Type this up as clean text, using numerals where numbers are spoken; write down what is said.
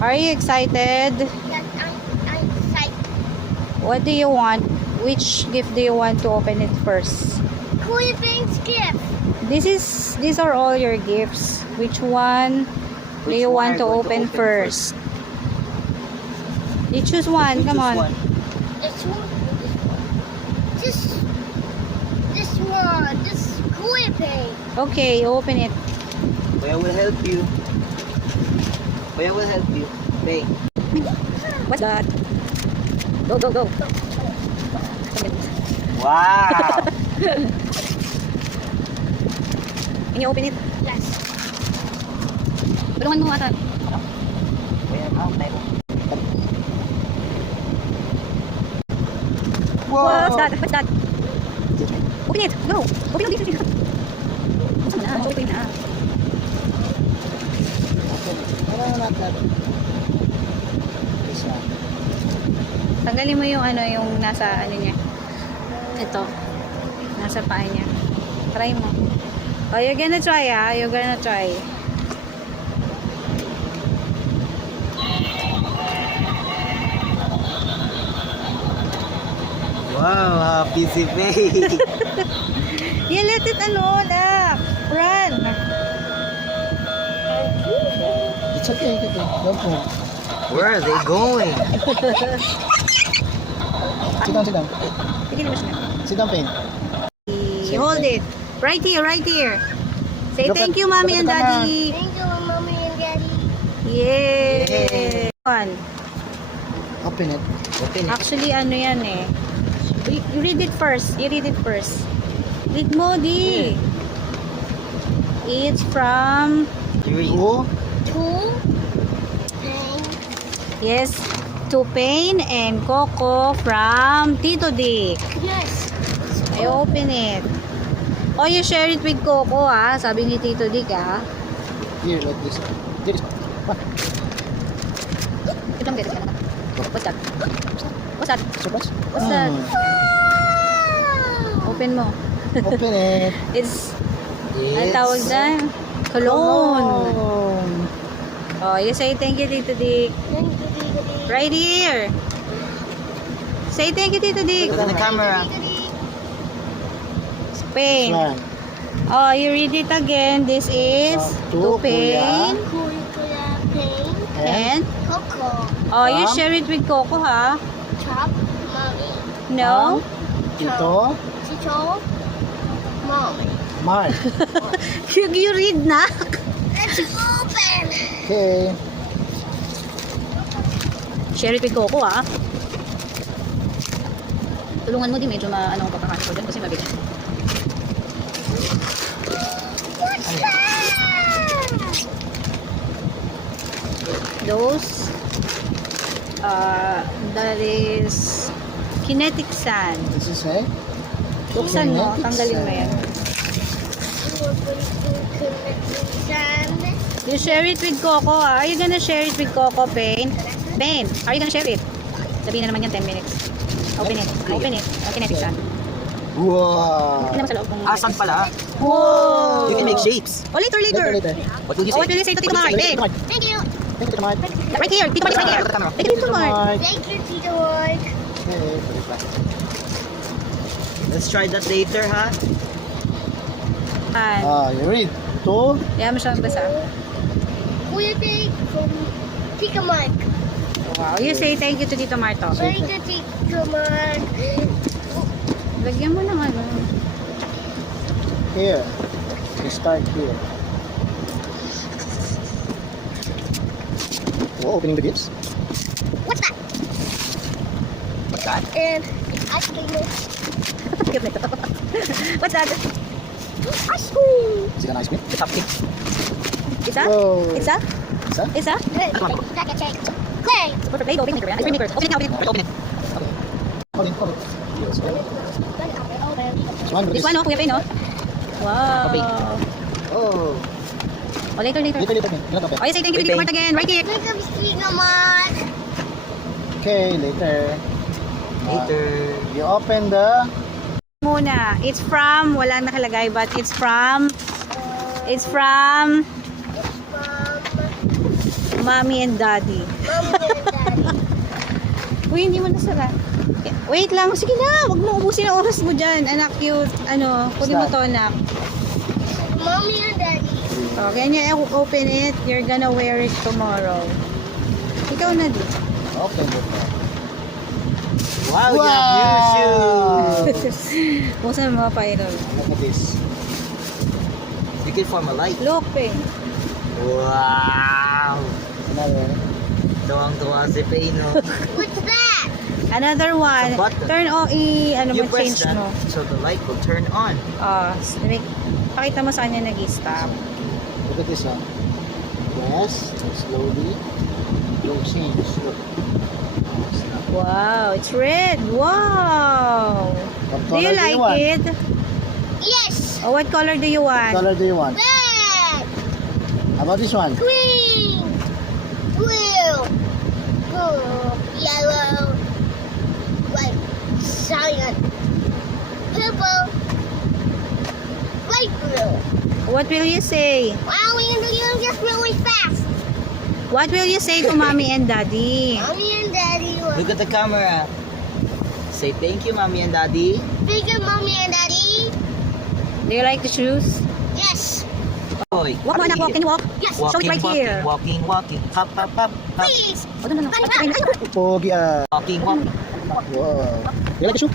Are you excited? Yes, I'm excited. What do you want? Which gift do you want to open it first? Cool things gift. These are all your gifts. Which one do you want to open first? You choose one. Come on. This one. This one. This cool thing. Okay, open it. Kuya will help you. Kuya will help you. Hey. What's that? Go, go, go. Wow! Can you open it? Yes. Tulungan mo ata. Kuya, tayo. What's that? What's that? Open it. Go. Open it. Open mo na. Open na. Tanggalin mo yung ano, yung nasa ano niya. Ito. Nasa paa niya. Try mo. Oh, you're gonna try, ah. You're gonna try. Wow, happy si Faye. You let it ano, nak. Run. It's okay, it's okay. Don't move. Where are they going? Sit down, sit down. Sige mo siya. Sit down, Pain. Hold it. Right here, right here. Say Look thank at- you, mommy look and at the camera. daddy. Thank you, mommy and daddy. Yay! One. Open it. Open it. Actually, ano yan eh. You read it first. You read it first. Read mo, di. It's from... Three. Two. Two. Thing. Yes, to Pain and Coco from Tito Dick. Yes. I open it. Oh, you share it with Coco, ah. Sabi ni Tito Dick, ah. Here, like this. This. What? Ito lang, get it. What's that? What's that? Surprise? What's that? Open mo. Open it. It's... Ang tawag na? Cologne. Oh, you say thank you, Tito Dick. Thank you, daddy. Right here. Say thank you, Tito Dick. Look at the camera. Pain. One. Oh, you read it again. This is to To Pain. Cool thing. And, Coco. oh, you From? share it with Coco, ha? Chop. Mommy. No? Ito. Chicho. Mommy. Mark. You read na? Let's open. Okay. Share it with Coco, ha? Tulungan mo din, medyo ano ang pagkakain ko dyan kasi mabigat. What's that? Those, that is kinetic sand. This is it. Buksan mo, Kinetic tanggalin mo sand. yan. We're going to connect sand. You share it with Coco, ah. Are you gonna share it with Coco, Pain? Pain, are you gonna share it? Sabihin na naman yan, 10 minutes. Open it. Open it. Ang kinetic sand. Wow. Tignan mo sa loob kung... Saan pala? Wow! You can make shapes. Oh, later, later. Later. What will you Oh, say? what will you say to Tito Mark? Pain? Thank you. Thank you, Mark. Right here. Tito Mark, right here. Look at the camera. Thank you, Tito Mark. Mark. Thank you, Tito Mark. Okay, put it back. Let's try that later, ha? You read. Two. Kaya mo siyang basa. Cool thing from Tito Mark. Wow. You say thank you to Tito Mark, to. Thank you, Tito Mark. Lagyan mo ng ano. Here. You start here. Wow, opening the gifts. What's that? What's that? And ice cream. Cute nito. What's that? Ice cream. Is it an ice cream? The cupcake. Isa? Whoa. Isa? Isa? Isa? Good. Like a shake. Clay. Super play. Open maker. Ice cream maker. Open it now. Open it. Open it. Hold it, hold it. Yes. This one, This one, oh. Kuya Pain, oh. Wow. Okay. Oh. Oh, later, later. Later, later. You're not open. Oh, you say thank you to Tito Mark again. Right here. Thank you, Tito Mark. Okay, later. Later. You open the... Muna. It's from, walang nakalagay, but it's from From Mama mommy and daddy. Mommy and daddy. Uy, hindi mo nasara. Wait lang, sige na, wag mo ubusin ang oras mo dyan. Anak, cute. Ano, kunin mo to, anak. Mommy and daddy. Oh, can you open it? You're gonna wear it tomorrow. Ikaw na din. Open mo pa. Wow, you have new shoes. Buksan mo mga pairol. Look at this. You can form a light. Look, eh. Wow. Another. Tuwang-tuwa si Payno. What's that? Another one. It's a button. Turn on, ano You mo, press change that mo. so the light will turn on. Pakita mo sa kanya nag-stop. Look at this one. Yes, slowly. Don't change. Look. Oh, snap. Wow, it's red. Wow. What Do you color like want? it? Yes. Oh, what color do you What want? color do you want? Red. How about this one? Green. Blue. Blue. Yellow. White. Cyan. Purple. Light blue. What will you say? Wow, we can do this really fast. What will you say to mommy and daddy? Mommy and daddy. Look at the camera. Say thank you, mommy and daddy. Bigger mommy and daddy. Do you like the shoes? Yes. Boy, Walk mo, anak. Walk. Can you walk? Yes. Show it right here. Walking, walking. Hop, hop, hop, hop. Please. Oh, no, no, no. Bye, bye. Pogi ah. Walking, walking. Wow. You like the shoe?